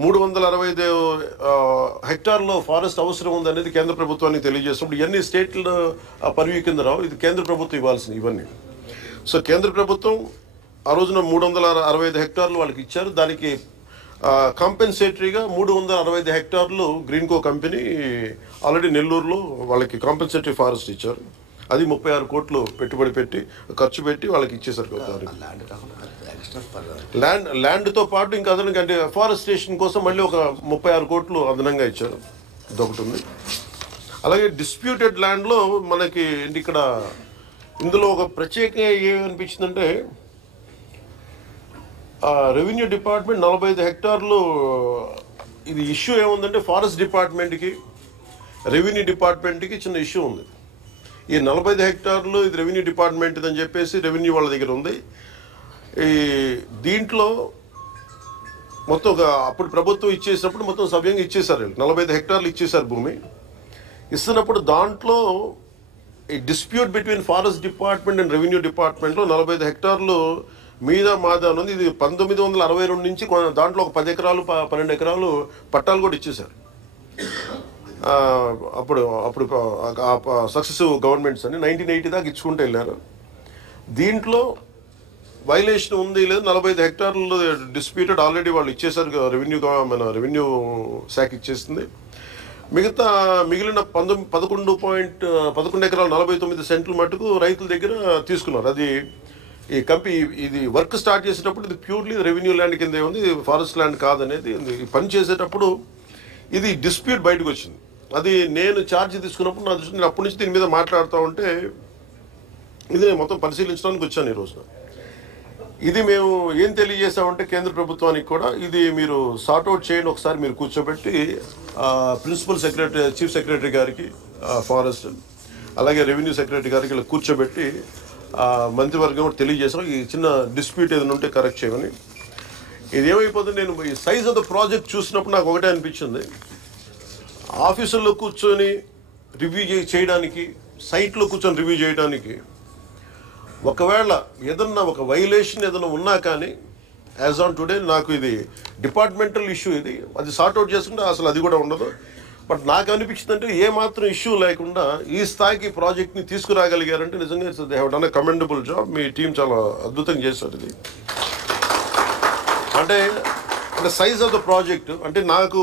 365 హెక్టార్లో forest అవసరం ఉందనేది కేంద్ర ప్రభుత్వానికి తెలియజేసినప్పుడు ఇవన్నీ స్టేట్ల పరివ్యూ కింద రావు, ఇది కేంద్ర ప్రభుత్వం ఇవ్వాల్సింది ఇవన్నీ. సో కేంద్ర ప్రభుత్వం ఆ రోజున 365 హెక్టార్లు వాళ్ళకి ఇచ్చారు. దానికి కాంపెన్సేటరీగా 365 హెక్టార్లు గ్రీన్కో కంపెనీ ఆల్రెడీ నెల్లూరులో వాళ్ళకి కాంపెన్సేటరీ ఫారెస్ట్ ఇచ్చారు. అది 36 కోట్లు పెట్టుబడి పెట్టి ఖర్చు పెట్టి వాళ్ళకి ఇచ్చేసారు. ల్యాండ్తో పాటు ఇంకా అదనంగా అంటే ఫారెస్టేషన్ కోసం మళ్ళీ ఒక 36 కోట్లు అదనంగా ఇచ్చారు. ఇదొకటి ఉంది. అలాగే డిస్ప్యూటెడ్ ల్యాండ్లో మనకి ఇక్కడ ఇందులో ఒక ప్రత్యేకంగా ఏమనిపించిందంటే రెవెన్యూ డిపార్ట్మెంట్ 45 హెక్టార్లు ఇది ఇష్యూ ఏముందంటే ఫారెస్ట్ డిపార్ట్మెంట్కి రెవెన్యూ డిపార్ట్మెంట్కి చిన్న ఇష్యూ ఉంది. ఈ 45 హెక్టార్లు ఇది రెవెన్యూ డిపార్ట్మెంట్ అని చెప్పేసి రెవెన్యూ వాళ్ళ దగ్గర ఉంది. ఈ దీంట్లో మొత్తం అప్పుడు ప్రభుత్వం ఇచ్చేసినప్పుడు మొత్తం సవ్యంగా ఇచ్చేసారు. 45 హెక్టార్లు ఇచ్చేసారు భూమి. ఇస్తున్నప్పుడు దాంట్లో ఈ dispute between forest department and revenue డిపార్ట్మెంట్లో 45 హెక్టార్లు మీద మాదా ఉంది. ఇది 1962 నుంచి దాంట్లో ఒక 10 ఎకరాలు 12 ఎకరాలు పట్టాలు కూడా ఇచ్చేసారు. అప్పుడు సక్సెసివ్ గవర్నమెంట్స్ అని 1980 దాకా ఇచ్చుకుంటూ వెళ్ళారు. దీంట్లో వైలేషన్ ఉంది లేదు, 45 హెక్టార్లు డిస్ప్యూటెడ్ ఆల్రెడీ వాళ్ళు ఇచ్చేసారు. మన రెవెన్యూ శాఖ ఇచ్చేస్తుంది. మిగిలిన 11 ఎకరాలు 49 సెంట్లు మటుకు రైతుల దగ్గర తీసుకున్నారు. అది ఈ ఇది వర్క్ స్టార్ట్ చేసేటప్పుడు ఇది ప్యూర్లీ రెవెన్యూ ల్యాండ్ కింద ఉంది, ఫారెస్ట్ ల్యాండ్ కాదనేది పని చేసేటప్పుడు ఇది డిస్ప్యూట్ బయటకు వచ్చింది. అది నేను ఛార్జ్ తీసుకున్నప్పుడు నా దృష్టి నేను అప్పటి నుంచి దీని మీద మాట్లాడుతూ ఉంటే ఇది నేను మొత్తం పరిశీలించడానికి వచ్చాను ఈ రోజున. ఇది మేము ఏం తెలియజేసామంటే కేంద్ర ప్రభుత్వానికి కూడా ఇది మీరు సార్ట్అవుట్ చేయండి, ఒకసారి మీరు కూర్చోబెట్టి ప్రిన్సిపల్ సెక్రటరీ చీఫ్ సెక్రటరీ గారికి ఫారెస్ట్ అలాగే రెవెన్యూ సెక్రటరీ గారికి ఇలా కూర్చోబెట్టి మంత్రివర్గం కూడా తెలియజేసాం ఈ చిన్న డిస్ప్యూట్ ఏదైనా ఉంటే కరెక్ట్ చేయమని. ఇది ఏమైపోతుంది, నేను ఈ సైజ్ ఆఫ్ ద ప్రాజెక్ట్ చూసినప్పుడు నాకు ఒకటే అనిపించింది, ఆఫీసుల్లో కూర్చొని రివ్యూ చేయడానికి సైట్లో కూర్చొని రివ్యూ చేయడానికి ఒకవేళ ఏదన్నా ఒక వైలేషన్ ఏదైనా ఉన్నా కానీ యాజ్ ఆన్ టుడే నాకు ఇది డిపార్ట్మెంటల్ ఇష్యూ, ఇది అది సార్ట్అవుట్ చేసుకుంటే అసలు అది కూడా ఉండదు. బట్ నాకు అనిపించిందంటే ఏమాత్రం ఇష్యూ లేకుండా ఈ స్థాయికి ప్రాజెక్ట్ని తీసుకురాగలిగారంటే నిజంగా they have done a commendable job. Me team చాలా అద్భుతంగా చేశారు. ఇది అంటే సైజ్ ఆఫ్ ద ప్రాజెక్ట్ అంటే నాకు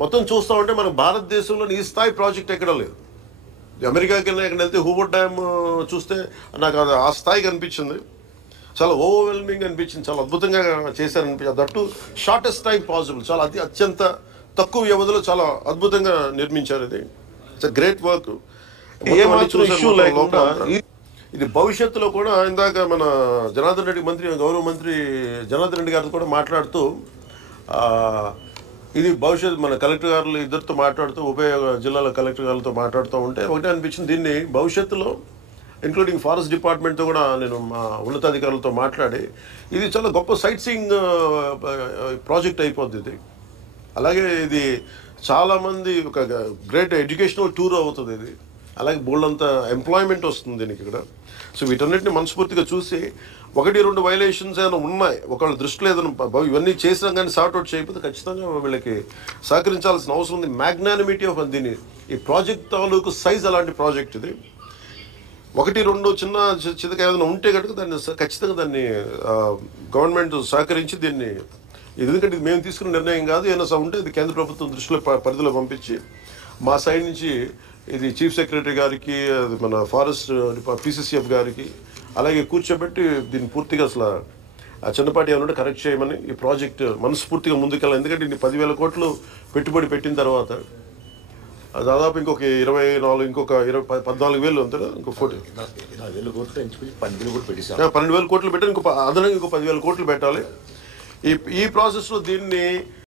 మొత్తం చూస్తూ ఉంటే మన భారతదేశంలో ఈ స్థాయి ప్రాజెక్ట్ ఎక్కడా లేదు. అమెరికాకి ఎక్కడ వెళ్తే హూవర్డ్ డ్యామ్ చూస్తే నాకు అది ఆ స్థాయికి అనిపించింది. చాలా ఓవర్వెల్మింగ్ అనిపించింది, చాలా అద్భుతంగా చేశారనిపించింది. దట్టు షార్టెస్ట్ టైం పాసిబుల్, చాలా అత్యంత తక్కువ వ్యవధిలో చాలా అద్భుతంగా నిర్మించారు. ఇది ఇట్స్ గ్రేట్ వర్క్. ఏమాత్రం ఇష్యూ లేకుండా ఇది భవిష్యత్తులో కూడా ఇందాక మన జనార్దన్ రెడ్డి గౌరవ మంత్రి జనార్దన్ రెడ్డి గారితో కూడా మాట్లాడుతూ ఇది భవిష్యత్తు మన కలెక్టర్ గారులు ఇద్దరితో మాట్లాడుతూ ఉభయ జిల్లాల కలెక్టర్ గారులతో మాట్లాడుతూ ఉంటే ఒకటే అనిపించింది, దీన్ని భవిష్యత్తులో ఇంక్లూడింగ్ ఫారెస్ట్ డిపార్ట్మెంట్తో కూడా నేను మా ఉన్నతాధికారులతో మాట్లాడి ఇది చాలా గొప్ప సైట్ సీయింగ్ ప్రాజెక్ట్ అయిపోద్ది ఇది. అలాగే ఇది చాలామంది ఒక గ్రేట్ ఎడ్యుకేషనల్ టూర్ అవుతుంది ఇది. అలాగే బోల్డంత ఎంప్లాయ్మెంట్ వస్తుంది దీనికి ఇక్కడ. సో వీటన్నిటిని మనస్ఫూర్తిగా చూసి 1-2 వైలేషన్స్ ఏమైనా ఉన్నాయి ఒకళ్ళ దృష్టిలో ఏదైనా ఇవన్నీ చేసినా కానీ సార్ట్అవుట్ చేయకపోతే ఖచ్చితంగా వీళ్ళకి సహకరించాల్సిన అవసరం ఉంది. మ్యాగ్నానిమిటీ ఆఫ్ దీన్ని ఈ ప్రాజెక్ట్ తాలూకు సైజ్ అలాంటి ప్రాజెక్ట్ ఇది. 1-2 చిన్న చితక ఏదైనా ఉంటే కనుక దాన్ని ఖచ్చితంగా దాన్ని గవర్నమెంట్ సహకరించి దీన్ని ఎందుకంటే ఇది మేము తీసుకున్న నిర్ణయం కాదు, ఏమైనా ఉంటే ఇది కేంద్ర ప్రభుత్వం దృష్టిలో పరిధిలో పంపించి మా సైడ్ నుంచి ఇది చీఫ్ సెక్రటరీ గారికి మన ఫారెస్ట్ PCCF గారికి అలాగే కూర్చోబెట్టి దీన్ని పూర్తిగా అసలు ఆ చిన్నపాటి ఏమన్నా కరెక్ట్ చేయమని ఈ ప్రాజెక్ట్ మనస్ఫూర్తిగా ముందుకెళ్ళాలి. ఎందుకంటే ఇన్ని 10,000 కోట్లు పెట్టుబడి పెట్టిన తర్వాత దాదాపు ఇంకొక 24 ఇంకొక 14,000 అంతే ఇంకో 12,000 కోట్లు పెట్టాలి. అదనంగా ఇంకో 10,000 కోట్లు పెట్టాలి. ఈ ప్రాసెస్లో దీన్ని